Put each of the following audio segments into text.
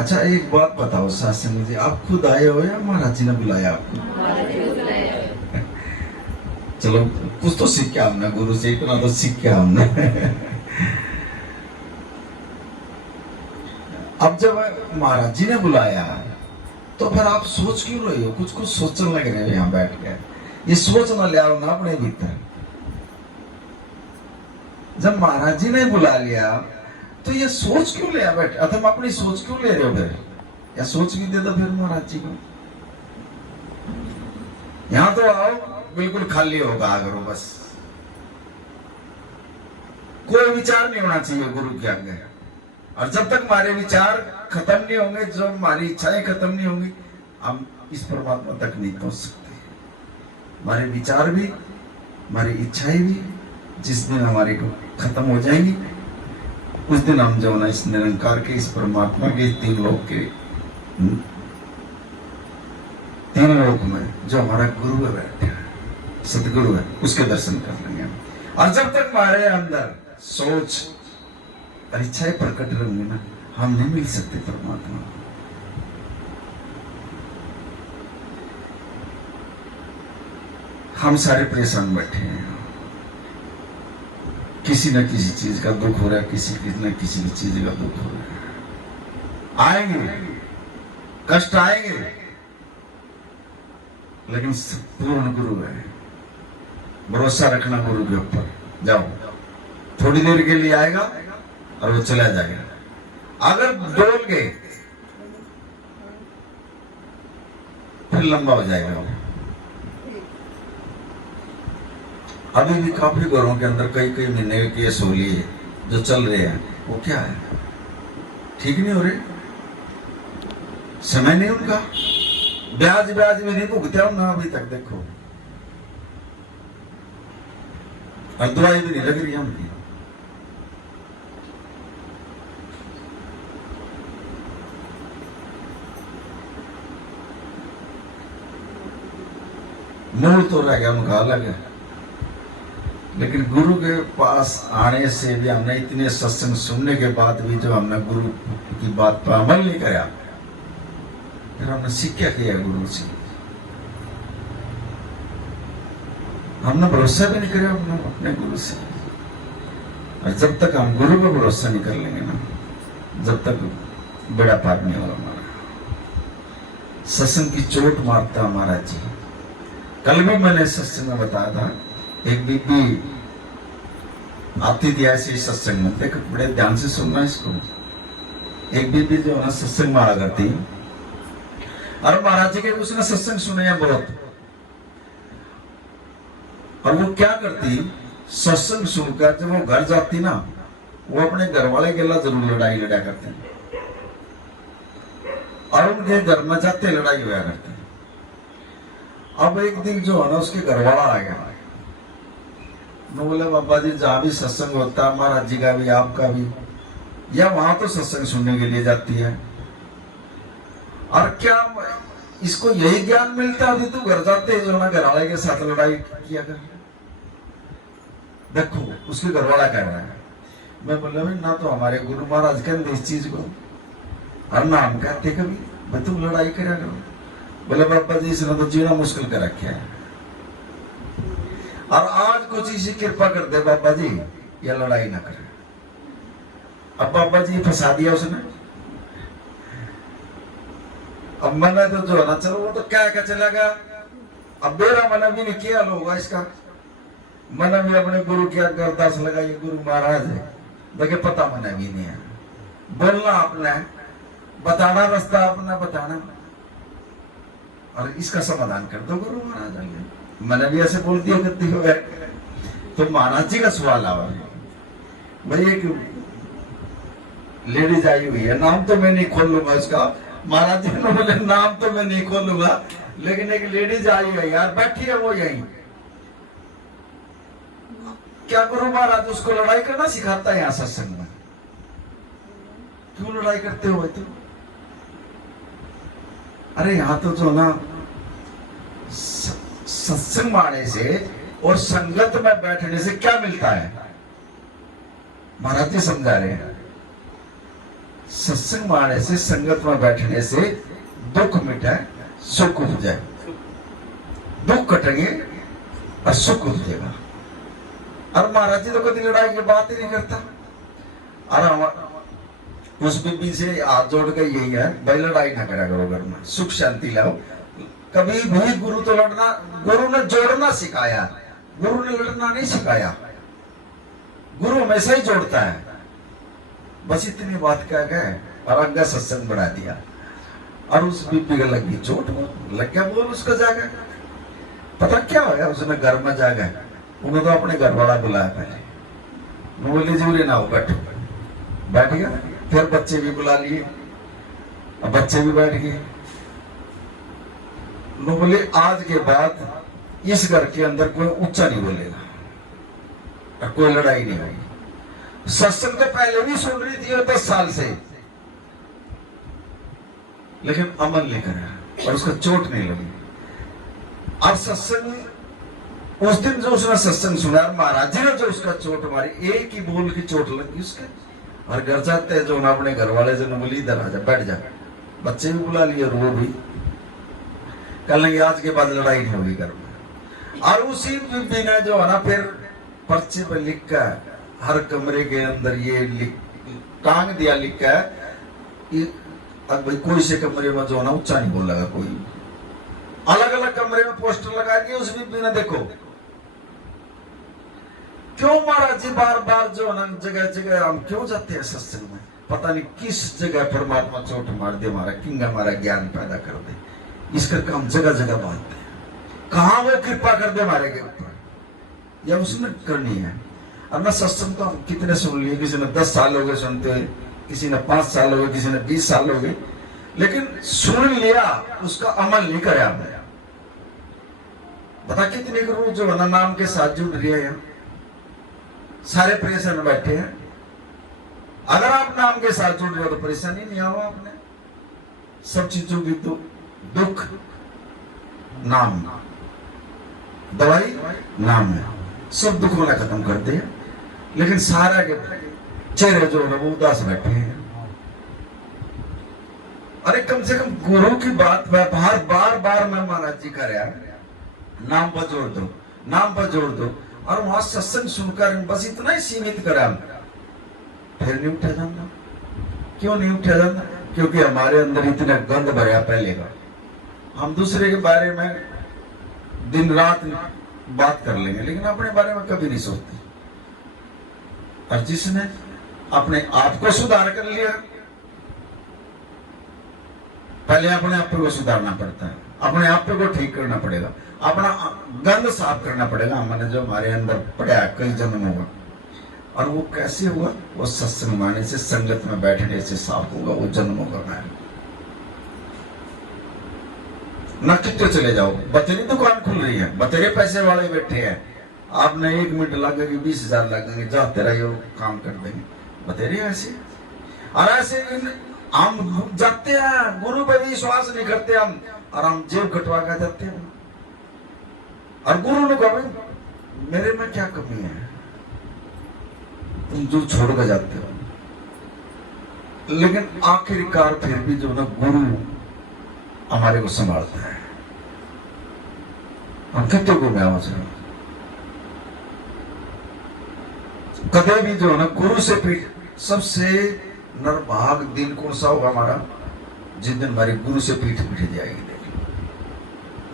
अच्छा एक बात बताओ सत्संग जी, आप खुद आए हो या महाराज जी ने बुलाया आपको? चलो कुछ तो सीख के हमने गुरु से, इतना तो सीख के हमने। अब जब महाराज जी ने बुलाया तो फिर आप सोच क्यों रहे हो? कुछ कुछ सोचने लग रहे हो यहाँ बैठ के। ये सोच ना ले आओ ना अपने भीतर। जब महाराज जी ने बुला लिया तो ये सोच क्यों ले बैठ, तुम अपनी सोच क्यों ले रहे हो फिर? या सोच भी दे दो फिर महाराज जी को। यहां तो आओ, बिल्कुल खाली होगा अगर हो, बस कोई विचार नहीं होना चाहिए गुरु के आगे। और जब तक हमारे विचार खत्म नहीं होंगे, जब हमारी इच्छाएं खत्म नहीं होंगी, हम इस परमात्मा तक नहीं पहुंच सकते। हमारे विचार भी, हमारी इच्छाएं भी जिस दिन हमारी को खत्म हो जाएंगी, उस दिन हम जो ना इस निरंकार के, इस परमात्मा के, तीन लोक के, तीन लोक में जो हमारा गुरु है बैठे हैं, सतगुरु है, उसके दर्शन कर लेंगे। और जब तक हमारे अंदर सोच और इच्छाएं प्रकट रहेंगी ना, हम नहीं मिल सकते परमात्मा। हम सारे परेशान बैठे हैं, किसी न किसी चीज का दुख हो रहा है, किसी न किसी चीज का दुख हो रहा है। आएंगे कष्ट आएंगे, लेकिन पूर्ण गुरु है। भरोसा रखना गुरु के ऊपर। जाओ, थोड़ी देर के लिए आएगा और वो चला जाएगा। अगर डोल गए फिर लंबा हो जाएगा वो। अभी भी काफी घरों के अंदर कई कई महीने के केस हो लिए जो चल रहे हैं, वो क्या है? ठीक नहीं हो रहे, समय नहीं उनका, ब्याज ब्याज में नहीं भुगते ना अभी तक। देखो, और दवाई भी नहीं लग रही है उनकी। मूल तो रह गया उनका अलग है, लेकिन गुरु के पास आने से भी, हमने इतने सत्संग सुनने के बाद भी जो हमने गुरु की बात पर अमल नहीं कराया, फिर हमने सीख क्या किया गुरु से? हमने भरोसा भी नहीं कराया अपने गुरु से। और जब तक हम गुरु पर भरोसा नहीं कर लेंगे ना, जब तक बड़ा पाप नहीं होगा हमारा। सत्संग की चोट मारता हमारा जी। कल भी मैंने सत्संग में बताया था, एक बीबी आती थी ऐसे सत्संग में, देखो बड़े ध्यान से सुनना इसको। एक बीबी जो है ना सत्संग में आ करती, और महाराज जी के उसने सत्संग सुने हैं बहुत, और वो क्या करती, सत्संग सुनकर जब वो घर जाती ना, वो अपने घर वाले के लिए जरूर लड़ाई लड़ा करते हैं, और उनके घर में जाते लड़ाई हुआ करते हैं। अब एक दिन जो है ना उसके घर वाला आ गया, मैं बोले बाबा जी जहाँ भी सत्संग होता है, महाराज जी का भी आपका भी, या वहां तो सत्संग सुनने के लिए जाती है, और क्या इसको यही ज्ञान मिलता है तू घर जाते जो ना घर वाले के साथ लड़ाई किया कर? देखो उसके घर वाला कह रहा है। मैं बोला ना तो हमारे गुरु महाराज कहते इस चीज को, और ना हम कहते कभी मैं तुम लड़ाई करा करो। बोले बाबा जी इसने तो जीना मुश्किल कर रखा है, और आज कुछ इसी कृपा कर दे बाबा जी, ये लड़ाई ना करे। अब बाबा जी फंसा दिया उसने। अब मैंने तो जो है ना, चलो वो तो क्या चला गया, अब मेरा मन भी नहीं किया होगा इसका। मैंने भी अपने गुरु की अरदास लगाई, गुरु महाराज है देखे पता मैंने भी नहीं है, बोलना आपने, बताना रास्ता अपना बताना, और इसका समाधान कर दो गुरु महाराज आगे। मैंने भी ऐसे बोल दिया करती हो। तो महाराज जी का सवाल आवा, भाई एक लेडीज आई हुई है, नाम तो मैं नहीं खोल लूंगा उसका, महाराज जी ने बोले नाम तो मैं नहीं खोलूंगा, लेकिन एक लेडीज आई है यार, बैठी है वो यहीं। क्या गुरु महाराज उसको लड़ाई करना सिखाता है यहाँ सत्संग में? क्यों लड़ाई करते हो तुम? अरे यहाँ तो जो ना सत्संग आने से और संगत में बैठने से क्या मिलता है, महाराज जी समझा रहे हैं। सत्संग माने से, संगत में बैठने से दुख मिटे, सुख उपजे। दुख कटेंगे और सुख उपजेगा। और महाराज जी तो कभी लड़ाई की बात ही नहीं करता। और उस बीबी से हाथ जोड़ के यही है, भाई लड़ाई ना करा करो घर में, सुख शांति लाओ। कभी भी गुरु तो लड़ना, गुरु ने जोड़ना सिखाया, गुरु ने लड़ना नहीं सिखाया। गुरु हमेशा ही जोड़ता है। बस इतनी बात कह गए और आगे सत्संग बढ़ा दिया। और उस बीबी को लगी चोट, लग गया बोल उसका जागा। पता क्या होगा, उसने घर में जागा, उन्हें तो अपने घर वाला बुलाया पहले। बोली जी ना हो, बैठो। बैठ गया। फिर बच्चे भी बुला लिए, अब बच्चे भी बैठ गए। बोले आज के बाद इस घर के अंदर कोई ऊंचा नहीं बोलेगा और कोई लड़ाई नहीं होगी। सत्संग तो पहले भी सुन रही थी 10 साल से, लेकिन अमल नहीं करा और उसको चोट नहीं लगी। अब सत्संग, उस दिन जो उसने सत्संग सुना, महाराज जी ने जो उसका चोट मारी, एक ही बोल की चोट लगी उसके। और घर जाते हैं जो अपने घर वाले से बोली इधर आ जा, बैठ जा। बच्चे भी बुला लिए और वो भी कल नहीं, आज के बाद लड़ाई नहीं होगी घर में। और उसी बीबी ने जो है ना फिर पर्चे पे लिख कर हर कमरे के अंदर ये टांग दिया, लिख कर अब भाई कोई से कमरे में जो है ना ऊंचा नहीं बोलेगा कोई। अलग अलग कमरे में पोस्टर लगा दिए उस बीबी ने। देखो क्यों महाराज जी बार बार जो ना जगह जगह हम क्यों जाते हैं सत्संग में, पता नहीं किस जगह परमात्मा चोट मार दे, हमारा किंग हमारा ज्ञान पैदा कर दे। इसका काम जगह जगह बांधते हैं। कहां वो कृपा कर दे हमारे के ऊपर, या उसने करनी है। अब ना सत्संग तो हम कितने सुन लिए, किसी ने 10 साल हो गए सुनते हुए, किसी ने 5 साल हो गए, किसी ने 20 साल हो गए, लेकिन सुन लिया, उसका अमल नहीं कराया हमने। बता कितने गुरु जो है ना नाम के साथ जुड़ रही है, यहाँ सारे परेशान में बैठे हैं। अगर आप नाम के साथ जुड़ रहे हो तो परेशानी नहीं आओ आपने। सब चीजों की तो दुख नाम, दवाई नाम है, सब दुखों ने खत्म कर दिया। लेकिन सारा के चेहरे जो है वो उदास बैठे हैं। अरे कम से कम गुरु की बात बार बार मैं महाराज जी कर नाम पर जोड़ दो, नाम पर जोड़ दो। और वहां सत्संग सुनकर बस इतना ही सीमित करा, फिर नहीं उठा जाना। क्यों नहीं उठा जाना? क्योंकि हमारे अंदर इतना गंद भरा पहले का। हम दूसरे के बारे में दिन रात बात कर लेंगे, लेकिन अपने बारे में कभी नहीं सोचते। और जिसने अपने आप को सुधार कर लिया, पहले अपने आप को सुधारना पड़ता है, अपने आप को ठीक करना पड़ेगा, अपना गंद साफ करना पड़ेगा। हमने जो हमारे अंदर पड़ा कई जन्म होगा। और वो कैसे हुआ? वो सत्संग माने से, संगत में बैठने से साफ होगा वो जन्मों का। ना कितने चले जाओ, बतेरी दुकान खुल रही है, बतेरे पैसे वाले बैठे हैं, आपने 1 मिनट लगेगी, 20,000 लगेंगे, जाते रहिए काम कर देंगे। बतेरे ऐसे। और ऐसे हम जाते हैं, गुरु पे विश्वास नहीं करते हम, और हम जेब कटवा कर जाते हैं। और गुरु ने कहा मेरे में क्या कमी है, तुम जो छोड़ कर जाते हो। लेकिन आखिरकार फिर भी जो ना गुरु हमारे को संभालता है। हम कितने को मैं आवाज कदे भी जो है ना गुरु से पीठ, सबसे निर्भाग दिन कौन सा होगा हमारा? जिस दिन हमारी गुरु से पीठ पीट जाएगी।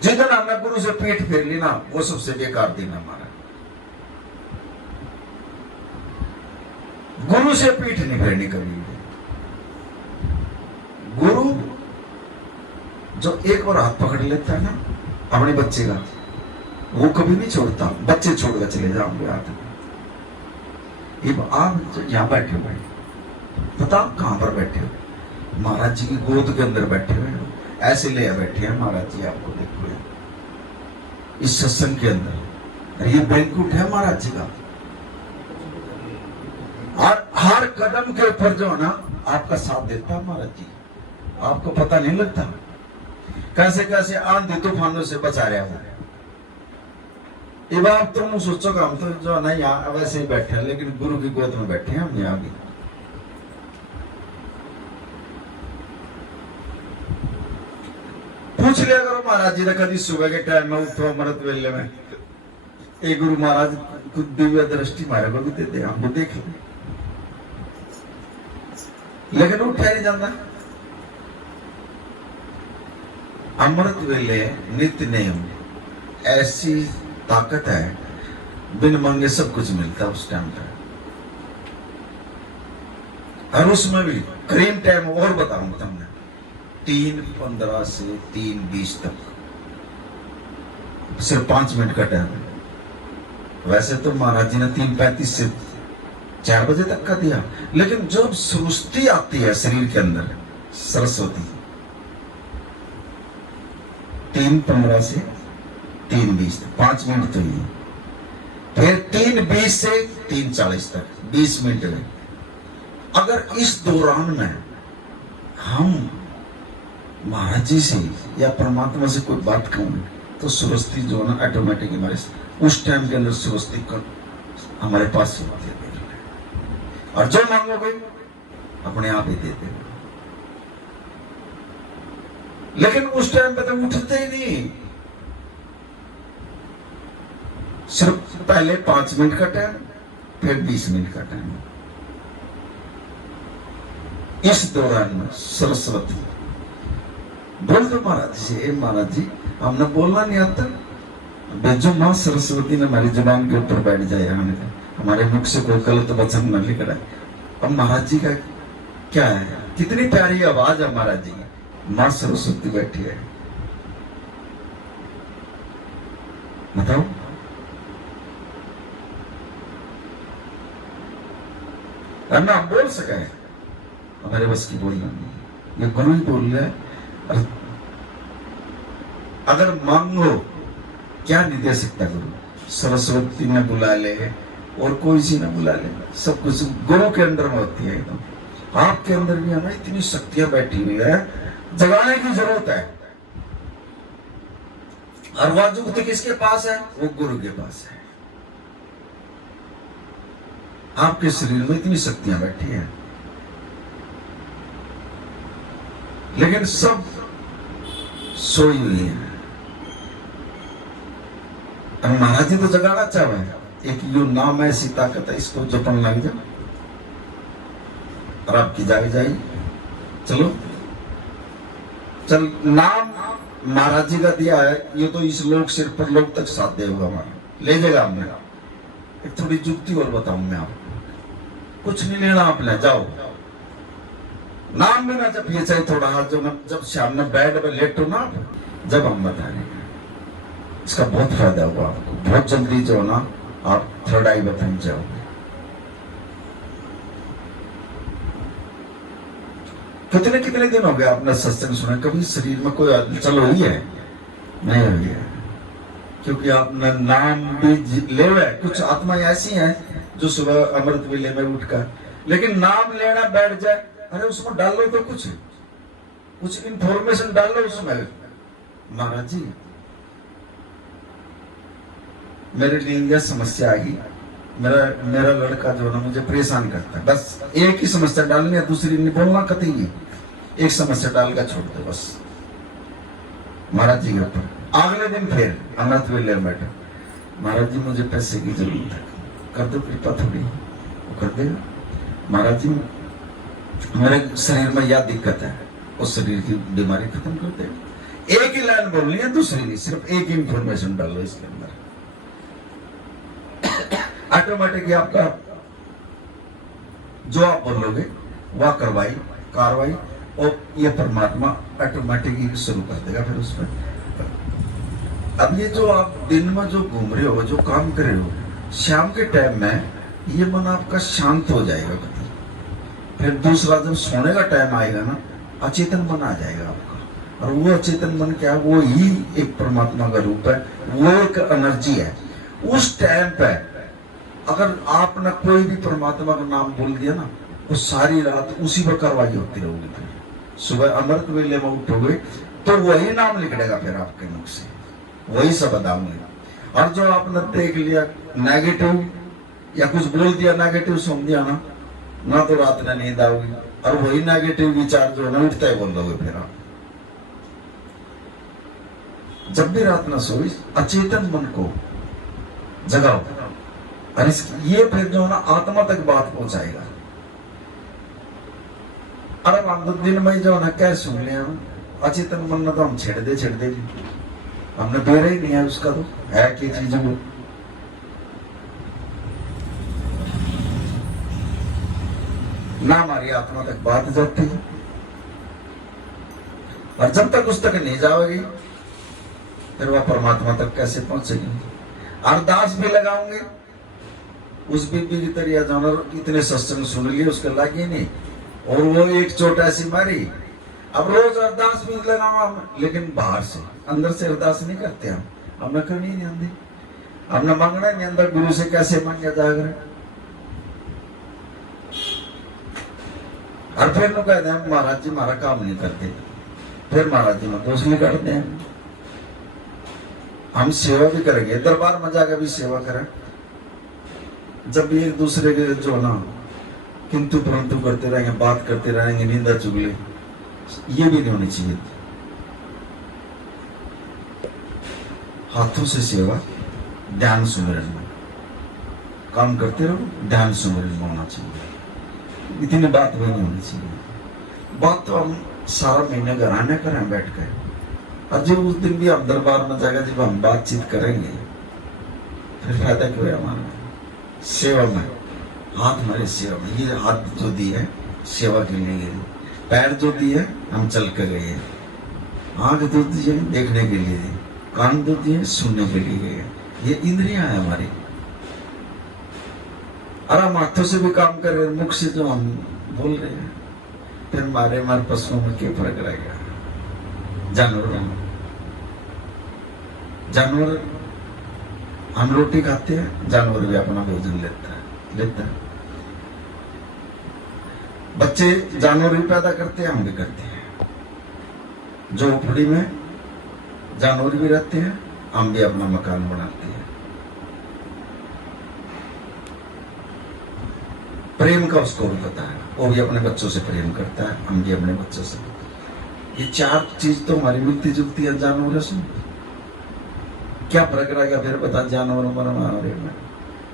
जिस दिन हमने गुरु से पीठ फेर ली ना, वो सबसे बेकार दिन हमारा। गुरु से पीठ नहीं फेरनी कभी। गुरु जो एक बार हाथ पकड़ लेता है ना अपने बच्चे का, वो कभी नहीं छोड़ता। बच्चे छोड़कर चले जाओगे हाथ। आप यहां बैठे हो भाई, बताओ कहां पर बैठे हो? महाराज जी की गोद के अंदर बैठे हुए हो, ऐसे ले बैठे हैं महाराज जी। आपको देखो इस सत्संग के अंदर ये बैंकुट है महाराज जी का। और हर कदम के ऊपर जो है ना आपका साथ देता है महाराज जी। आपको पता नहीं लगता कैसे कैसे आंधी तूफानों से बचा रहे हो। ये बात तुम सोचो हम तो जो है ना यहाँ वैसे ही बैठे हैं, लेकिन गुरु की गोद में बैठे हैं हम यहाँ भी। पूछ लिया करो महाराज जी ने कभी सुबह के टाइम में उठो अमृत वेले में, एक गुरु महाराज कुछ दिव्य दृष्टि मारे को भी देते, हमको देख ले, लेकिन उठा नहीं जाता। अमृत वेले नित्य नियम ऐसी ताकत है, बिन मांगे सब कुछ मिलता है उस टाइम पर। और उसमें भी करीब टाइम और बताऊंगा तुमने, 3:15 से 3:20 तक, सिर्फ 5 मिनट का टाइम। वैसे तो महाराज जी ने 3:35 से 4 बजे तक का दिया, लेकिन जब सृष्टि आती है शरीर के अंदर, सरस्वती, 3:15 से 3:20 तक 5 मिनट तो ही, फिर 3:20 से 3:40 तक 20 मिनट में। अगर इस दौरान में हम महाराज जी से या परमात्मा से कोई बात कहूं तो सृष्टि जो है ना ऑटोमेटिक हमारे उस टाइम के अंदर सृष्टि हमारे पास होती है, और जो मांगोगे अपने आप ही देते। लेकिन उस टाइम पे तो उठते ही नहीं, सिर्फ पहले 5 मिनट का टाइम, फिर 20 मिनट का टाइम। इस दौरान में सरस्वती बोल दो महाराज जी, महाराज जी हमने बोलना नहीं आता, बेजो माँ सरस्वती ने हमारी जुबान के ऊपर बैठ जाए, हमारे मुख से कोई गलत वचन न निकला। अब महाराज जी का क्या है, कितनी प्यारी आवाज है महाराज जी, माँ सरस्वती बैठी है, बताओ। ना बोल सके, हमारे बस की बोलना नहीं, ये गुरु ही बोल रहा है। अगर मांगो, क्या नहीं दे सकता गुरु, सरस्वती ने बुला ले और कोई सी ने बुला ले, सब कुछ गुरु के अंदर में होती है। एकदम आपके अंदर भी है ना, इतनी शक्तियां बैठी हुई है, जगाने की जरूरत है। और वह जुगत किसके पास है, वो गुरु के पास है। आपके शरीर में इतनी शक्तियां बैठी हैं, लेकिन सब सोई हुई है। महाराज जी तो जगाना चाहे, एक यू नाम ऐसी ताकत है, इसको जपन लग जाए और आपकी जाग जाए। चलो चल, नाम महाराज जी का दिया है, ये तो इस लोक सिर पर लोक तक साथ देगा हमारा, ले जाएगा हमने। एक थोड़ी जुक्ति और बताऊं मैं आपको, कुछ नहीं लेना आपने, जाओ नाम में ना जब ये चाहे थोड़ा हाथ जो जब सामने बेड पे लेटो ना, जब हम बताएंगे इसका बहुत फायदा होगा आपको, बहुत जल्दी जो ना आप थर्ड आई में पहुंच जाओगे। कितने कितने दिन हो गए आपने सत्संग सुना, कभी शरीर में कोई हलचल हुई है? नहीं हुई है, क्योंकि आपने नाम भी ले हुए। कुछ आत्माएं ऐसी हैं जो सुबह अमृत वेले में उठकर, लेकिन नाम लेना बैठ जाए, अरे उसमें डालो तो कुछ इंफॉर्मेशन डालो उसमें। महाराज जी मेरे लिए यह समस्या आएगी, मेरा लड़का जो ना मुझे परेशान करता है, बस एक ही समस्या डालनी है, दूसरी नहीं बोलना कतई नहीं, एक समस्या डालकर छोड़ दो बस महाराज जी के ऊपर। अगले दिन फिर अमृत वेले में बैठो, महाराज जी मुझे पैसे की जरूरत है, कर दो कृपा थोड़ी, वो कर देगा। महाराज जी मेरे शरीर में यह दिक्कत है, उस शरीर की बीमारी खत्म कर देगा। एक ही लाइन बोलनी है, दूसरी नहीं, सिर्फ एक ही इंफॉर्मेशन डालो इसके अंदर, ऑटोमेटिकली आपका जो आप बोलोगे वह कार्रवाई और ये परमात्मा ऑटोमेटिकली शुरू कर देगा। फिर उसमें अब ये जो आप दिन में जो घूम रहे हो, जो काम कर रहे हो, शाम के टाइम में ये मन आपका शांत हो जाएगा कभी। फिर दूसरा जब सोने का टाइम आएगा ना, अचेतन मन आ जाएगा आपका, और वो अचेतन मन क्या है, वो ही एक परमात्मा का रूप है, वो एक एनर्जी है। उस टाइम पे अगर आपने कोई भी परमात्मा का नाम बोल दिया ना, वो सारी रात उसी पर कार्रवाई होती रहेगी। फिर सुबह अमृत वेले में उठोगे तो वही नाम निकलेगा फिर आपके मुख से, वही सब बताऊंगे। और जो आपने देख लिया नेगेटिव या कुछ बोल दिया नेगेटिव, सुन दिया ना तो रात में नींद आओगी, और वही नेगेटिव विचार जो है ना उठता ही बोल दोगे फिर आप। जब भी रात ना सोई अचेतन मन को जगाओ, और ये फिर जो है ना आत्मा तक बात पहुंचाएगा। अरे हम तो दिन में जो है ना क्या सुन लिया, अचेतन मन में तो हम छेड़ दे हमने बेरा ही नहीं है उसका, तो है कि चीजों को ना हमारी आत्मा तक बात जाती है, और जब तक उस तक नहीं जाओगी फिर वह परमात्मा तक कैसे पहुंचेगी। अरदास भी लगाओगे, उस बीबी की तरह जानवर इतने सत्संग सुन लिए उसके लागे नहीं, और वो एक चोट ऐसी मारी। अब रोज अरदास भी लगाओ हम, लेकिन बाहर से, अंदर से अरदास नहीं करते हम, हमने करनी नहीं आती, हमने मांगना नहीं अंदर, गुरु से कैसे मांगा जाएगा। और फिर लोग कहते हैं महाराज जी हमारा काम नहीं करते, फिर महाराज जी में दोष नहीं करते हैं। हम सेवा भी करेंगे, दरबार में जाकर भी सेवा करें, जब भी एक दूसरे के जो ना किंतु परंतु करते रहेंगे, बात करते रहेंगे, निंदा चुगली, ये भी नहीं होनी चाहिए। हाथों से सेवा, ध्यान सुमिरन में काम करते रहो, ध्यान सुमिरन में होना चाहिए, इतनी बात भी नहीं होनी चाहिए। बात तो हम सारा महीने घराने करें बैठ कर, और जब उस दिन भी हम दरबार में जाएगा, जब हम बातचीत करेंगे फिर फायदा क्यों है हमारा। सेवा में हाथ हमारे सेवा में, ये हाथ जो दी है सेवा के लिए गई, पैर जो दी है हम चल कर गए, आंख जो दी है देखने के लिए, कान जो दी है सुनने के लिए गए, ये इंद्रियां है हमारी। और हम हाथों से भी काम कर रहे हैं, मुख से जो हम बोल रहे हैं, फिर हमारे पशुओं में क्या फर्क रहेगा। जानवर हम रोटी खाते हैं, जानवर भी अपना भोजन लेता है। बच्चे जानवर भी पैदा करते हैं, हम भी करते हैं। झोपड़ी में जानवर भी रहते हैं, हम भी अपना मकान बनाते हैं। प्रेम का उसको भी पता है, वो भी अपने बच्चों से प्रेम करता है, हम भी अपने बच्चों से। ये चार चीज तो हमारी मिलती जुलती है जानवरों से। क्या फर्क रहेगा फिर बता जानवरों पर हमारे में?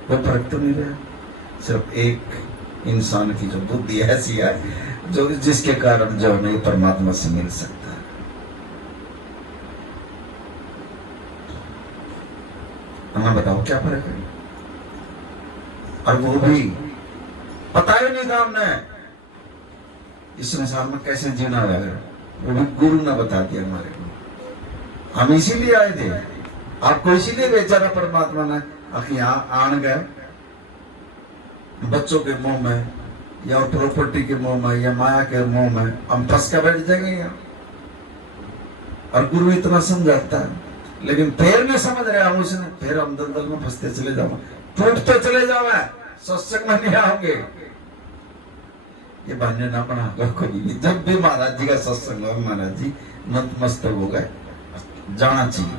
कोई फर्क तो नहीं रहा। सिर्फ एक इंसान की जो बुद्धि ऐसी है जो जिसके कारण जो हमें परमात्मा से मिल सकता है। हमें बताओ क्या फर्क है? और वो भी पता ही नहीं था हमने इस संसार में कैसे जीना है, वो भी गुरु ने बता दिया हमारे को। हम इसीलिए आए थे, आपको इसीलिए भेजा था परमात्मा ने। आन गए बच्चों के मुंह में या प्रॉपर्टी के मुंह में या माया के मुंह में हम फंस कर बैठ जाएंगे यहाँ। और गुरु इतना समझाता है, लेकिन फिर नहीं समझ रहे हम उसने, फिर हम दलदल में फंसते चले जाओ, टूटते चले जाओ, सत्संग में नहीं आओगे। ये बहाने ना बना कभी भी। जब भी महाराज जी का सत्संग हो, महाराज जी नतमस्तक हो गए, जाना चाहिए।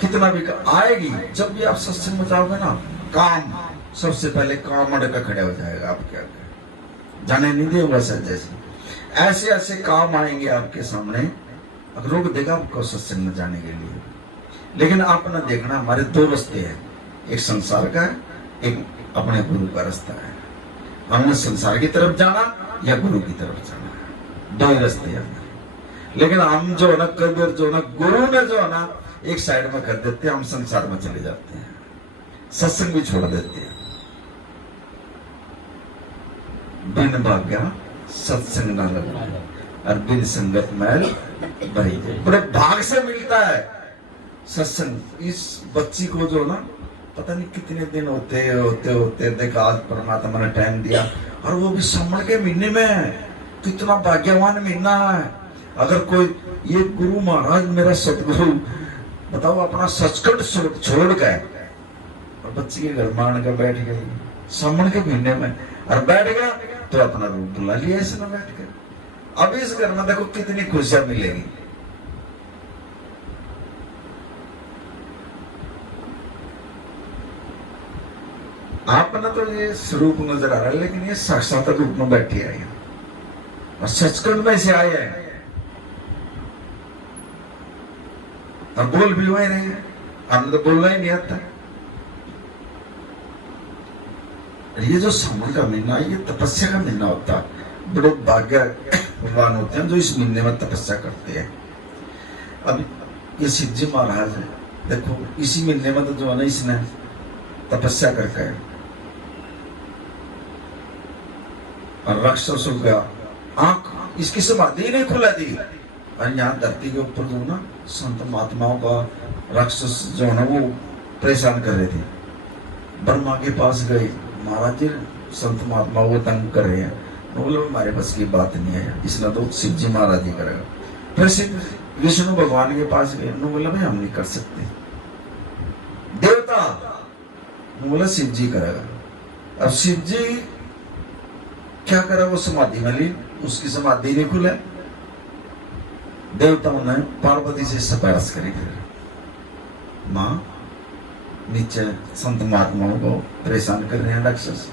कितना भी आएगी, जब भी आप सत्संग में जाओगे ना, काम सबसे पहले काम अड़का खड़े हो जाएगा आपके आगे, जाने नहीं देगा सर। जैसे ऐसे ऐसे काम आएंगे आपके सामने, अगर रोक देगा आपको सत्संग में जाने के लिए। लेकिन आपने देखना हमारे दो रास्ते हैं, एक संसार का है, एक अपने गुरु का रास्ता है। हमने संसार की तरफ जाना या गुरु की तरफ जाना, दो ही रास्ते हैं। लेकिन हम जो है ना, कबीर जो है ना, गुरु ने जो है ना एक साइड में कर देते हैं, हम संसार में चले जाते हैं, सत्संग भी छोड़ देते हैं। बिन भाग्या सत्संग न लगा और बिन संगत मैल भरी जाए। बड़े भाग से मिलता है सत्संग। इस बच्ची को जो ना पता नहीं कितने दिन होते देखा, आज परमात्मा ने टाइम दिया, और वो भी श्रावण के महीने में। कितना भाग्यवान महीना है। अगर कोई ये गुरु महाराज मेरा सतगुरु, बताओ अपना सचखंड छोड़ गए और बच्ची के घर मान कर बैठ गई श्रावण के महीने में, और बैठ गया तो अपना रूप बुला लिया इसने बैठ कर। अब इस घर में देखो कितनी खुशियां मिलेगी। आपने तो ये स्वरूप नजर आ रहा है, लेकिन ये साक्षात रूप में बैठी है और सचखंड में से आए हैं। और बोल भी वही रहे हैं, हमें तो बोलना ही नहीं आता। ये जो सावन का महीना, ये तपस्या का महीना होता है। बड़े भाग्यवान होते हैं जो इस महीने में तपस्या करते हैं। अब ये शिव जी महाराज है, देखो इसी महीने में तो जो है ना इसने तपस्या करके और राक्षसों का आंख इसकी समाधि नहीं खुला दी। और यहाँ धरती के ऊपर जो ना संत महात्माओं का राक्षस जो है ना वो परेशान कर रहे थे। ब्रह्मा के पास गए, महाराज जी संत महात्मा वो तंग कर रहे हैं। बोले हमारे बस की बात नहीं है, इसने तो शिव जी महाराज ही करेगा। फिर शिव विष्णु भगवान के पास गए, बोले भाई हम नहीं कर सकते। देवता बोला शिव जी करेगा। अब शिव जी क्या करा, वो समाधि में ली, उसकी समाधि नहीं खुले। देवताओं ने पार्वती से सिफारिश करी, फिर माँ नीचे संत महात्माओं को परेशान कर रहे हैं राक्षस,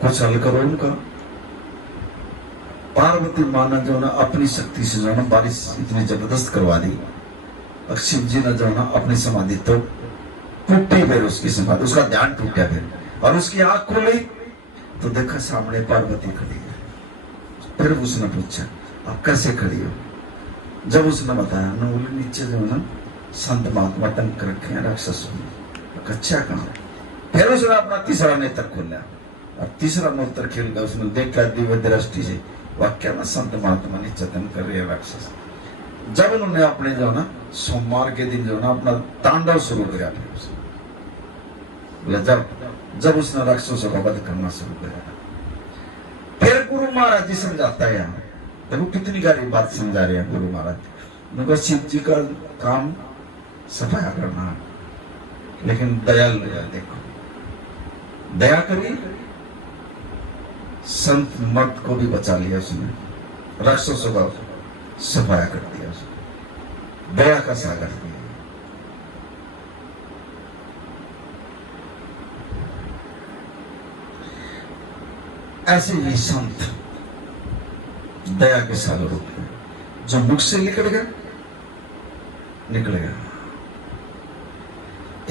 कुछ हल करो उनका। पार्वती माँ ने जो ना अपनी शक्ति से जो ना बारिश इतनी जबरदस्त करवा दी, और शिव जी ने जो ना अपनी समाधि तो टूटी, फिर उसकी समाधि, उसका ध्यान टूटा फिर, और उसकी आंख खुली तो देखा सामने पार्वती खड़ी है। फिर उसने पूछा आप कैसे खड़ी हो? जब उसने बताया ना, बोले नीचे जो ना संत महात्मा तंग कर रखे हैं राक्षसों ने। अच्छा कहा। फिर उसने अपना तीसरा नेत्र खोला, और तीसरा नेत्र खेल कर उसने देखा दिव्य दृष्टि से, वाक्य में संत महात्मा नीचे तंग कर रहे हैं राक्षस। जब उन्होंने अपने जो ना सोमवार के दिन जो ना अपना तांडव शुरू किया, जब उसने राक्षसों का वध करना शुरू किया, फिर गुरु महाराज जी समझाता है। यहाँ देखो कितनी गारी बात समझा रहे हैं गुरु महाराज। उनका शिव जी का काम सफाया करना है, लेकिन दयाल देखो, दया करी, संत मत को भी बचा लिया उसने, राक्षसों का सफाया कर दिया उसने, दया का सागर दिया। ऐसे ही संत दया के सागर होते हैं, जो मुख से निकल गया।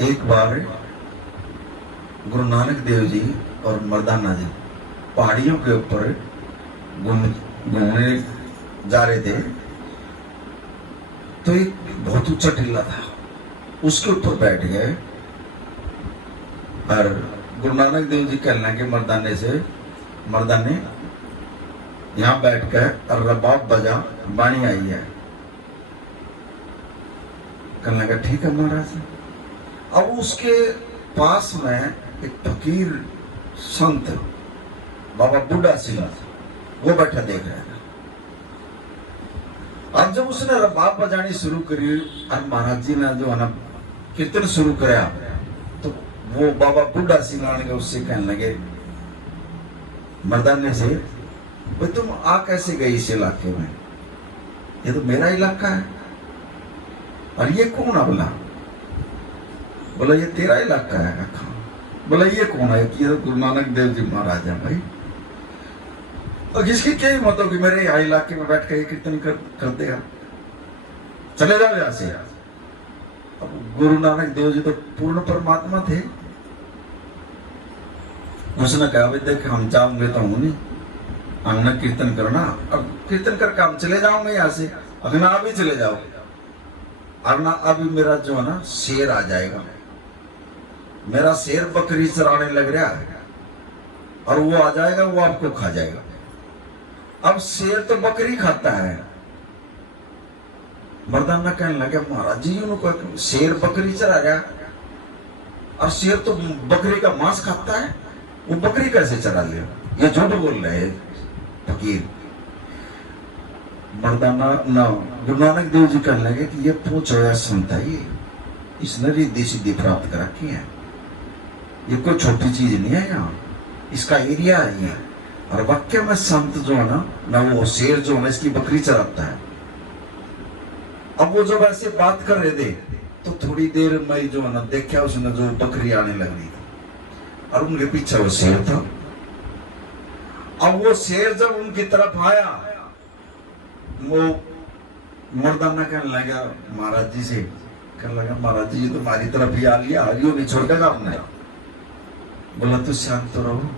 एक बार गुरु नानक देव जी और मर्दाना जी पहाड़ियों के ऊपर घूमने जा रहे थे, तो एक बहुत ऊंचा टीला था, उसके ऊपर बैठ गए। और गुरु नानक देव जी कहने के मर्दाने यहाँ बैठ कर और रबाब बजा, बाणी आई है। कहने लगा ठीक है महाराज। अब उसके पास में एक फकीर संत बाबा बुढ़ा सिंह वो बैठा देख रहा था। अब जब उसने रबाब बजानी शुरू करी और महाराज जी ने जो है ना कीर्तन शुरू कराया, तो वो बाबा बुढ़ा सिंह आने के उससे कहने लगे मर्दाने से, भाई तुम आ कैसे गई इस इलाके में? ये तो मेरा इलाका है। और ये कौन है? बोला ये तेरा इलाका है। बोला ये कौन है? ये तो गुरु नानक देव जी महाराज है भाई। और इसकी क्या हिम्मत होगी मेरे यहाँ इलाके में बैठ कर कीर्तन कर देगा? चले जाओ यहाँ से। अब गुरु नानक देव जी तो पूर्ण परमात्मा थे। उसने कहा भाई देख हम जाऊंगे तो हूं नहीं, हमने कीर्तन करना, अब कीर्तन करके हम चले जाओगे यहाँ से, अगर ना अभी चले जाओ, और ना अभी मेरा जो है ना शेर आ जाएगा, मेरा शेर बकरी चराने लग रहा है और वो आ जाएगा, वो आपको खा जाएगा। अब शेर तो बकरी खाता है। मर्दाना कहने लगे महाराज जी उनको शेर बकरी चरा गया, और शेर तो बकरी का मांस खाता है, वो बकरी कैसे चरा लिया? ये झूठ बोल रहे हैं फकीर। मर्दाना ना गुरु नानक देव जी कहने लगे कि ये पूछ होया संत है, ये इसने रिद्धि सिद्धि प्राप्त कर रखी है, ये कोई छोटी चीज नहीं है, यहाँ इसका एरिया है ये। और वाक्य में संत जो है ना वो शेर जो है इसकी बकरी चराता है। अब वो जब ऐसे बात कर रहे थे तो थोड़ी देर में जो है ना देखा उसने जो बकरी आने लग रही थी, और उनके पीछे वो शेर था। अब वो शेर जब उनकी तरफ आया, वो मर्दाना कहने लगा महाराज जी से, कहने लगा महाराज जी ये तो हमारी तरफ ही आ लिया, हरियो नहीं छोड़ेगा हमने। बोला तू शांत तो रहो,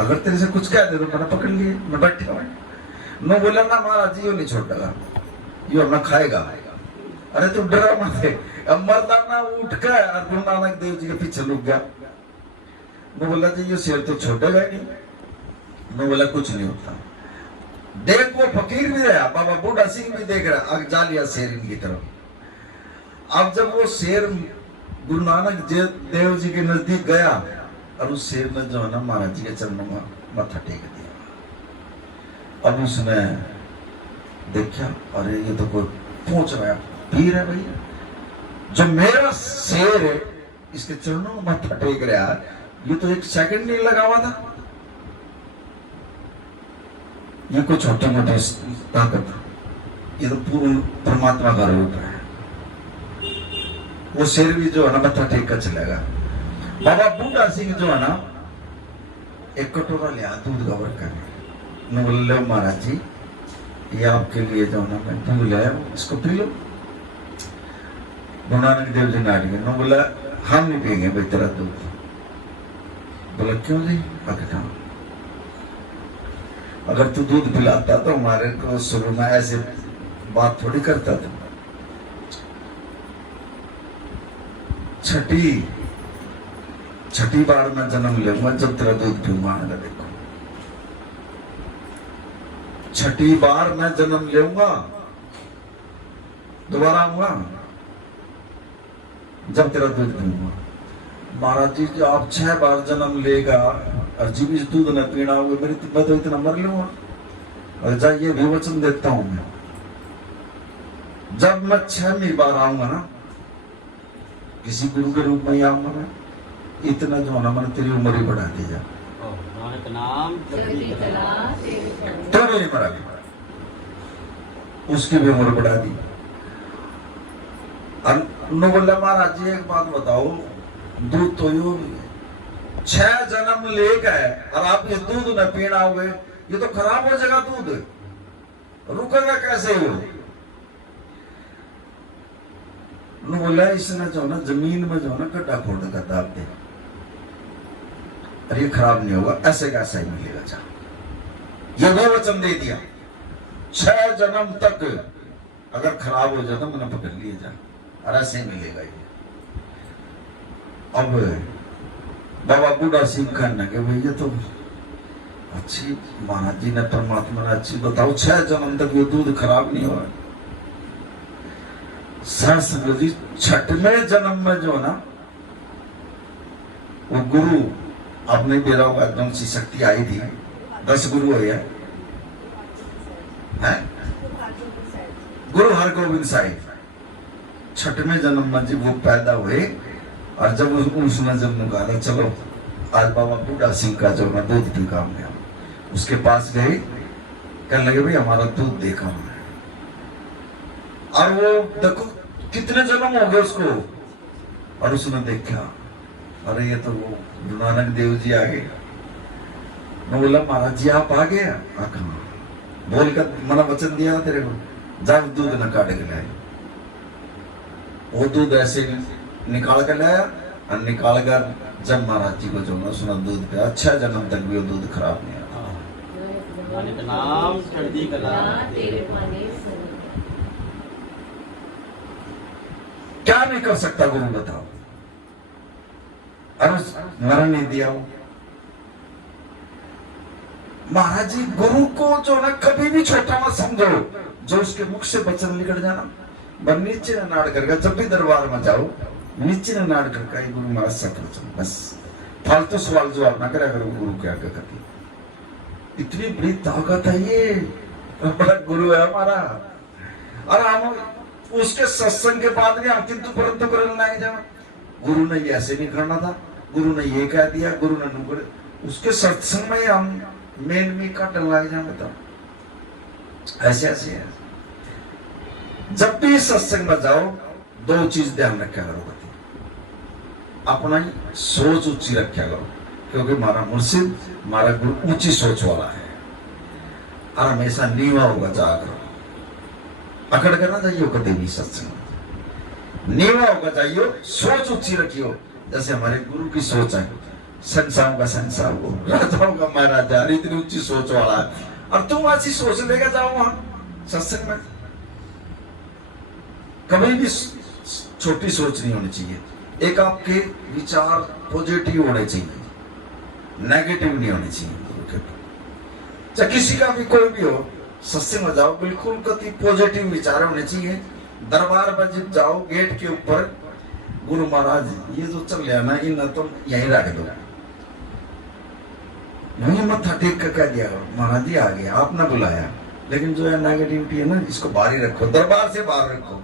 अगर तेरे से कुछ कह दे तो मैंने पकड़ लिए, मैं बैठा हूँ। नो बोला ना महाराज जी यो नहीं छोड़ेगा, यो अपना खाएगा। अरे तू डरा मत। अब मर्दाना उठ कर और गुरु नानक देव जी के पीछे लुक गया। नो बोला जी ये शेर तो छोड़ेगा ही नहीं। नो बोला कुछ नहीं होता। देख वो फकीर भी रहा, बाबा बूढ़ा सिंह भी देख रहा, अब जा लिया शेर इनकी तरफ। अब जब वो शेर गुरु नानक देव जी के नजदीक गया और उस शेर ने जो है ना महाराज जी के चरणों में माथा टेक दिया। अब उसने देखा अरे ये तो कोई पहुंच रहा है, पीर है भैया, जो मेरा शेर है इसके चरणों में माथा टेक रहा है, ये तो एक सेकंड नहीं लगा हुआ था, ये कोई छोटी मोटी ताकत, ये तो पूर्ण परमात्मा का रूप है। वो शेर भी जो है ना मत्था टेक कर चलेगा। बाबा बूढ़ा सिंह जो है ना एक कटोरा लिया दूध का करने, बोले महाराज जी ये आपके लिए जो है ना मैं दूध लाया, इसको पी लो। गुरु नानक देव जी नाट गए, बोला हम नहीं पिएंगे भाई तेरा दूध। बोला क्यों जी? आगे अगर तू दूध पिलाता तो हमारे को शुरू में ऐसे बात थोड़ी करता था। छठी बार मैं जन्म लूंगा जब तेरा दूध पीऊंगा। देखो छठी बार मैं जन्म लूंगा, दोबारा आऊंगा जब तेरा दूध पीऊंगा। महाराज जी कि आप 6 बार जन्म लेगा और जीव इस दूध न पीना हुए मेरी मैं तो इतना मर लूंगा। और जा ये भी वचन देता हूं मैं, जब मैं 6वीं बार आऊंगा ना किसी गुरु के रूप में ही आऊंगा मैं, इतना जो होना मैंने तेरी उम्र ही बढ़ा दी जा तो नहीं मरा, उसकी भी उम्र बढ़ा दी। बोला महाराज जी एक बात बताओ, दूध तो यू 6 जन्म ले गए और आप ये दूध न पीना हुए, ये तो खराब हो जाएगा दूध, रुकेगा कैसे हो? बोला इसने जो ना जमीन में जो ना गड्ढा खोद कर दाब दे, अरे ये खराब नहीं होगा, ऐसे का ऐसा ही मिलेगा। जा ये भी वचन दे दिया, 6 जन्म तक अगर खराब हो जाता मैंने पकड़ लिए जा, और ऐसे ही मिलेगा ये। अब बाबा बूढ़ा सिंह कहने के भाई ये तो अच्छी महाराज जी ने परमात्मा ने अच्छी बताओ, 6 जन्म तक ये दूध खराब नहीं हुआ। जी 6वें जन्म में जो ना वो गुरु अपने बेरा हुआ एकदम सी शक्ति आई थी, 10 गुरु हुए हैं, गुरु हरगोविंद साहिब 6वें जन्म में जी वो पैदा हुए। और जब उसने जब कहा चलो आज बाबा बूढ़ा सिंह का जो मैं दूध पी काम गया, उसके पास गए, कहने लगे भाई हमारा दूध देखा हमने, और वो देखो कितने जन्म हो गए उसको, और उसने देखा अरे ये तो वो गुरु नानक देव जी आ गए। मैं बोला महाराज जी आप आ गए? बोल कर मना वचन दिया तेरे को, जब दूध न काट के लाए। वो दूध ऐसे निकाल कर लाया और निकाल कर जब महाराज जी को जो ना सुना दूध पे 6 जन्म तक भी वो दूध खराब नहीं आता। क्या नहीं कर सकता गुरु बताओ? अरे मरण नहीं दिया वो महाराज जी। गुरु को जो ना कभी भी छोटा मत समझो, जो उसके मुख से वचन निकल जाना बस नीचे न नाड़ करके, जब भी दरबार में जाओ नीचे न नाड़ करके गुरु महाराज सत वचन, बस फालतू सवाल जवाब ना करे करो। गुरु क्या करती इतनी बड़ी ताकत है, ये बड़ा गुरु है हमारा। और हम उसके सत्संग के बाद भी हम किंतु परंतु करना नहीं जाए, गुरु ने ये ऐसे नहीं करना था, गुरु ने ये कह दिया, गुरु ने नुकर, उसके सत्संग में हम मेन में काटने लग जाए। बताओ ऐसे ऐसे है। जब भी सत्संग में जाओ 2 चीज ध्यान रखा करो, अपना ही सोच ऊंची रखा करो, क्योंकि हमारा मुर्शिद हमारा गुरु ऊंची सोच वाला है, और हमेशा नीवा होगा जा करो। अकड़ कर ना जाइयो कदे भी सत्संग नीवा होगा जाइयो, सोच ऊंची रखियो जैसे हमारे गुरु की सोच है। संसारों का संसार वो, राजाओं का महाराजा, इतनी ऊंची सोच वाला है, और तुम ऐसी सोच लेकर जाओ वहां सत्संग में। कभी भी छोटी सोच नहीं होनी चाहिए। एक आपके विचार पॉजिटिव होने चाहिए, नेगेटिव नहीं होने चाहिए। चाहे किसी का भी कोई भी हो, सत्संग में जाओ बिल्कुल कति पॉजिटिव विचार होने चाहिए। दरबार में जब जाओ गेट के ऊपर, गुरु महाराज ये जो चल रहा ना, इन तो यहीं रख दो, नहीं मत्था टेक कर कह दिया महाराज जी आ गया, आपने बुलाया। लेकिन जो है नेगेटिविटी है ना, इसको बाहर ही रखो, दरबार से बाहर रखो,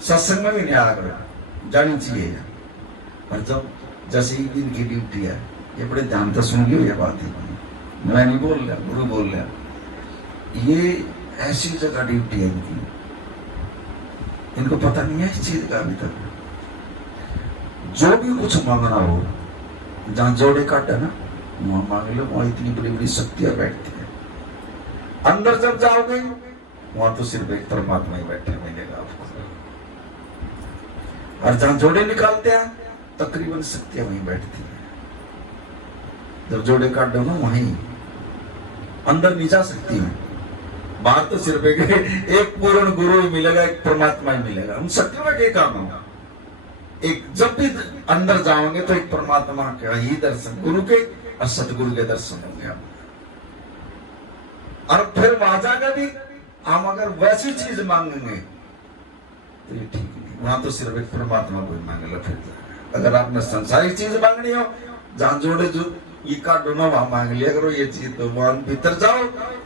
सत्संग में भी नहीं आग जानी चाहिए। और जब जैसे एक दिन की ड्यूटी है, ये बड़े ध्यान से सुन लियो ये बात है, मैं नहीं बोल रहा, गुरु बोल रहा, ये ऐसी जगह ड्यूटी है इनकी, इनको पता नहीं है इस चीज का अभी तक। जो भी कुछ मांगना हो, जहां जोड़े काटे ना वहां मांग लो, वहां इतनी बड़ी बड़ी शक्तियां बैठती है। अंदर जब जाओगे वहां तो सिर्फ एक परमात्मा ही बैठे मिलेगा आपको। और जहां जोड़े निकालते हैं तकरीबन शक्तियां वहीं बैठती है। जब जोड़े काट दो ना, वहीं अंदर नहीं जा सकती है। बाहर तो सिर्फ एक पूर्ण गुरु ही मिलेगा, एक परमात्मा ही मिलेगा। हम शक्तियों का क्या काम होगा? एक जब भी अंदर जाओगे तो एक परमात्मा का ही दर्शन, गुरु के और सतगुरु के दर्शन होंगे आप। और फिर वहां जाकर भी हम अगर वैसी चीज मांगेंगे तो ये ठीक नहीं, वहां तो सिर्फ एक परमात्मा को ही मांगे लो। फिर अगर आपने संसारिक चीज मांगनी हो, जहां जोड़े जो ये काटो ना वहां मांग लिया करो ये चीज, तो वहां भीतर जाओ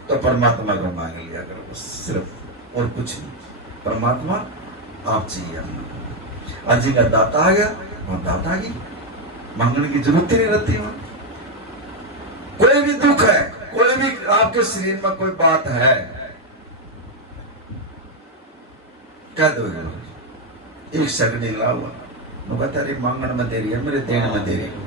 तो परमात्मा को मांग लिया करो, सिर्फ और कुछ नहीं। परमात्मा आप चाहिए हमने। आज जी का दाता आ गया, वहां दाता आ गई, मांगने की जरूरत ही नहीं रहती। वहां कोई भी दुख है, कोई भी आपके शरीर में कोई बात है, कह दो एक सेकंड ला हुआ, वो कहता है मांगण में देरी है, मेरे देने में देरी है।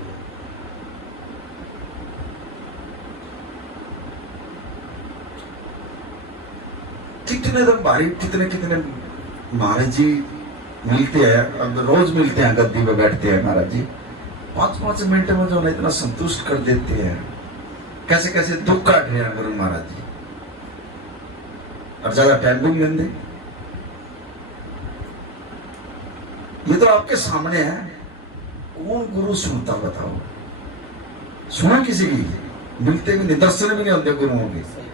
कितने दम भारी, कितने कितने महाराज जी मिलते हैं, अब रोज मिलते हैं, गद्दी पे बैठते हैं महाराज जी, 5-5 मिनट में जो इतना संतुष्ट कर देते हैं। कैसे कैसे दुख काट रहे हैं गुरु महाराज जी, और ज्यादा टाइम भी नहीं लेंगे। ये तो आपके सामने है, कौन गुरु सुनता बताओ? सुना किसी की? मिलते भी नहीं, दर्शन भी नहीं होते गुरुओं के।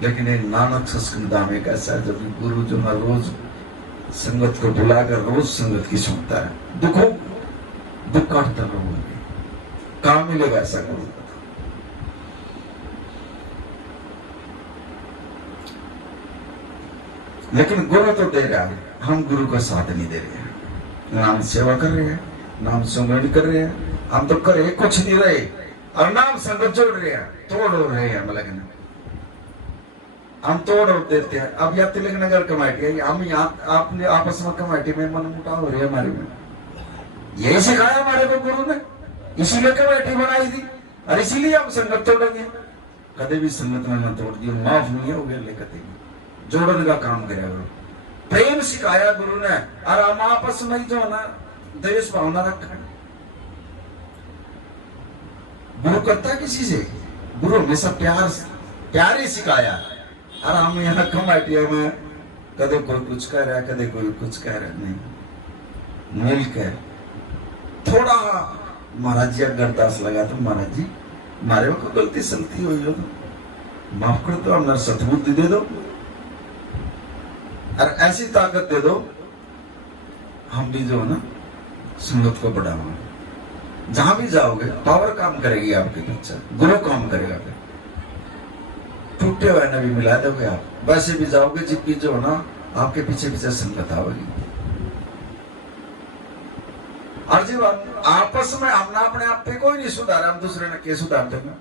लेकिन एक नानक सत्संग धाम एक ऐसा है जब गुरु जो ना रोज संगत को बुलाकर रोज संगत की सुनता है, दुख काटता लोगों के, काम मिलेगा ऐसा गुरु। लेकिन गुरु तो दे रहा है, हम गुरु का साथ नहीं दे रहे हैं। नाम सेवा कर रहे हैं, नाम सुमरण कर रहे हैं, हम तो करे कुछ नहीं रहे, और नाम संगत जोड़ रहे हैं, तोड़ रहे हैं। मतलब हम तोड़ देते हैं। अब या तिलक नगर कमेटी, हम यहाँ आपने आपस में कमेटी में मन मुटाव हो रही है हमारे में, यही सिखाया हमारे को गुरु ने, इसीलिए कमेटी बनाई थी, और इसीलिए हम संगत तोड़ेंगे। कदे भी संगत में तोड़ दियो, माफ नहीं होगा, लेकिन जोड़ने का काम करेगा। प्रेम सिखाया गुरु ने, और हम आपस में जो है ना देश भावना रखा है। गुरु करता किसी से, गुरु हमेशा प्यार ही सिखाया। और हम यहाँ कमेटियों में कदे कोई कुछ कह रहा है, कदे कोई कुछ कह रहा है, नहीं, मिलकर थोड़ा महाराज जी अरदास लगा तो महाराज जी हमारे को गलती सलती हुई हो तो माफ कर दो, हमारा सतबुद्धि दे दो, और ऐसी ताकत दे दो हम भी जो है ना संगत को बढ़ावा। जहां भी जाओगे पावर काम करेगी आपके पीछे, गुरु काम करेगा। फिर टूटे हुए नबी मिला दोगे आप, वैसे भी जाओगे जिब भी जो है ना आपके पीछे पीछे संगत आवेगी। और जब आपस में हमने अपने आप पे कोई नहीं सुधारा, हम दूसरे ने क्या सुधार देंगे?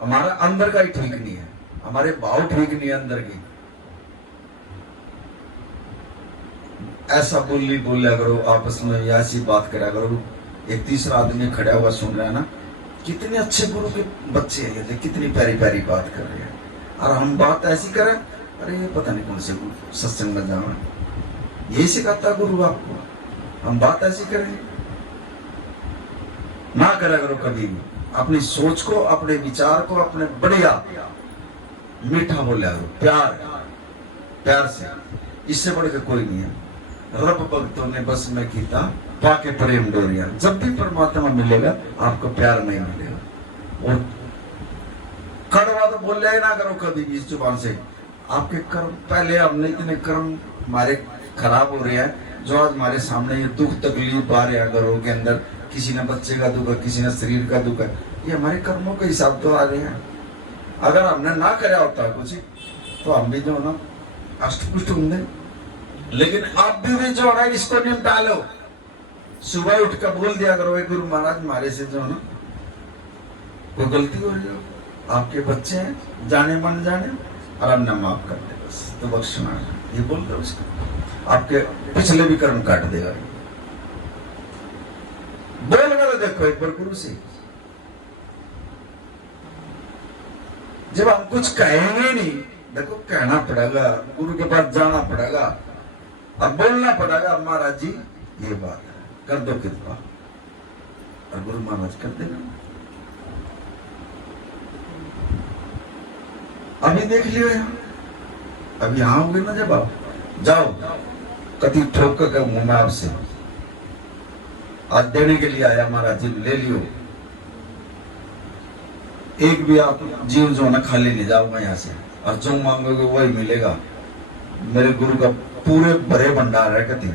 हमारा अंदर का ही ठीक नहीं है, हमारे भाव ठीक नहीं है अंदर की। ऐसा बोलिया करो आपस में, ऐसी बात करा करो। एक तीसरा आदमी खड़ा हुआ सुन रहा है ना, कितने अच्छे गुरु के बच्चे हैं, कितनी प्यारी प्यारी बात कर रहे हैं, और हम बात ऐसी करें अरे ये पता नहीं कौन से सत्संग में जाओ, यही सिखाता गुरु आपको, हम बात ऐसी करें ना करा करो कभी भी। अपनी सोच को, अपने विचार को, अपने बढ़िया मीठा बोला करो, प्यार से, इससे बढ़ के कोई नहीं है। रब भक्तों ने बस में कीता पाके प्रेम डोरिया। जब भी परमात्मा मिलेगा आपको प्यार नहीं मिलेगा। और कड़वा तो बोल ना करो कभी भी इस जुबान से। आपके कर्म, पहले हमने इतने कर्म हमारे खराब हो रहे हैं, जो आज हमारे सामने ये दुख तकलीफ आ रहे हैं घरों के अंदर, किसी ने बच्चे का दुख है, किसी ने शरीर का दुख है, ये हमारे कर्मों के हिसाब तो आ रहे हैं। अगर हमने ना करा होता कुछ तो हम भी जो ना अष्टपुष्ट होंगे। लेकिन अब भी जो है इसको निपटा लो। सुबह उठ कर बोल दिया करो, गुरु महाराज हमारे से जो ना कोई गलती हो रही हो, आपके बच्चे हैं, जाने मन जाने, और हमने माफ कर दे बस, तो बख्शना। ये बोल दो उसको, आपके पिछले भी कर्म काट देगा। बोल कर देखो एक बार गुरु से। जब हम कुछ कहेंगे नहीं, देखो कहना पड़ेगा, गुरु के पास जाना पड़ेगा, अब बोलना पड़ेगा, महाराज जी ये बात है, कर दो कृपा, और गुरु महाराज कर देना। अभी देख लियो यहाँ, अभी यहाँ होंगे ना, जब आप जाओ कति ठोक कर कहूंगा मैं आपसे, आज देने के लिए आया महाराज जी, ले लियो। एक भी आप जीव जो ना खाली नहीं जाओगे यहाँ से, और जो मांगोगे वही मिलेगा। मेरे गुरु का पूरे भरे भंडार है कति,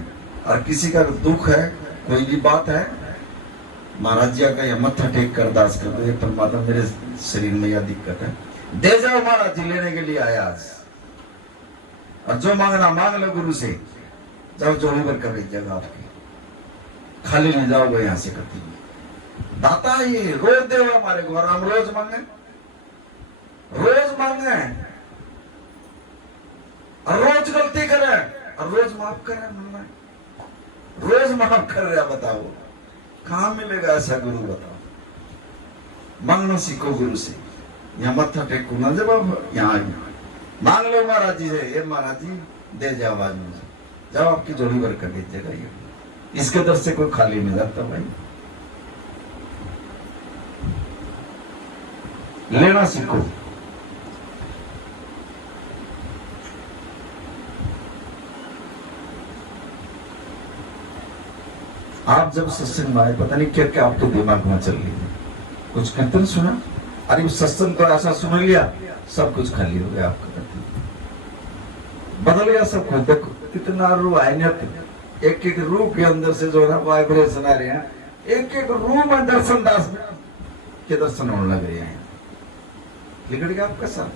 और किसी का दुख है, कोई भी बात है, महाराज जी का यह मत्था टेक कर अरदास कर दो, ये परमात्मा मेरे शरीर में यह दिक्कत है, दे जाओ महाराज जी, लेने के लिए आया आज। और जो मांगना मांग लो गुरु से, जाओ जोड़ी पर कर जगह आपकी, खाली नहीं जाओगे यहाँ से कति। दाता ये रोज दे हमारे को, और हम रोज मांगे, और रोज गलती करें, और रोज माफ करें, रोज माफ कर रहे। बताओ कहां मिलेगा ऐसा गुरु, बताओ। मांगना सीखो गुरु से, यहाँ मत्था टेको ना, जब आप यहाँ मांग लो महाराज जी से, ये महाराज जी दे जाओ आवाज मुझे, जाओ आपकी जोड़ी भर कर दीजिएगा। ये इसके दर से कोई खाली नहीं जाता भाई, लेना सीखो। आप जब सत्संग में आए, पता नहीं क्या क्या आपके दिमाग में चल रही है, कुछ कीर्तन सुना, अरे उस सत्संग को ऐसा सुन लिया, सब कुछ खाली हो गया आपका, बदल गया सब कुछ। देखो कितना रूहानियत, एक एक रूह के अंदर से जो है वाइब्रेशन आ रहे हैं, एक एक रूह में दर्शन दास के दर्शन होने लग रहे हैं। लिखड़ गया आपका साथ,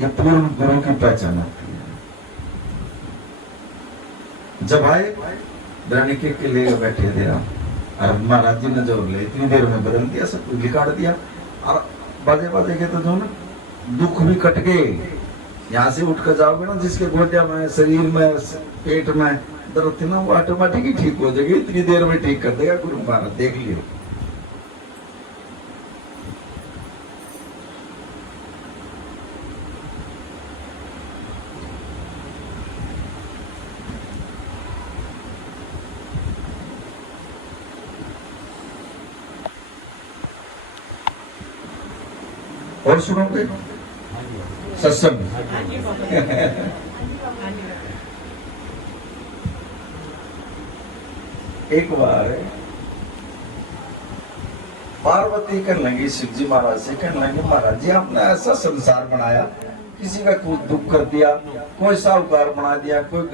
यह पूर्ण गुरु की पहचान होती है। जब आए द्रनिके के लिए बैठे थे, और महाराज जी ने जो ले इतनी देर में बदल दिया, सब कुछ लिखाड़ दिया, और बाजे बाजे के तो जो ना दुख भी कट गए। यहाँ से उठ कर जाओगे ना, जिसके गोड्या में, शरीर में, पेट में दर्द थी ना, वो ऑटोमेटिक ही ठीक हो जाएगी, इतनी देर में ठीक कर देगा गुरु महाराज, देख लियो। और सुनोगे सत्संग एक बार पार्वती कहने लगी शिव जी महाराज से, कहने लगे महाराज जी आपने ऐसा संसार बनाया, किसी का कुछ दुख कर दिया, कोई साहूकार बना दिया, कोई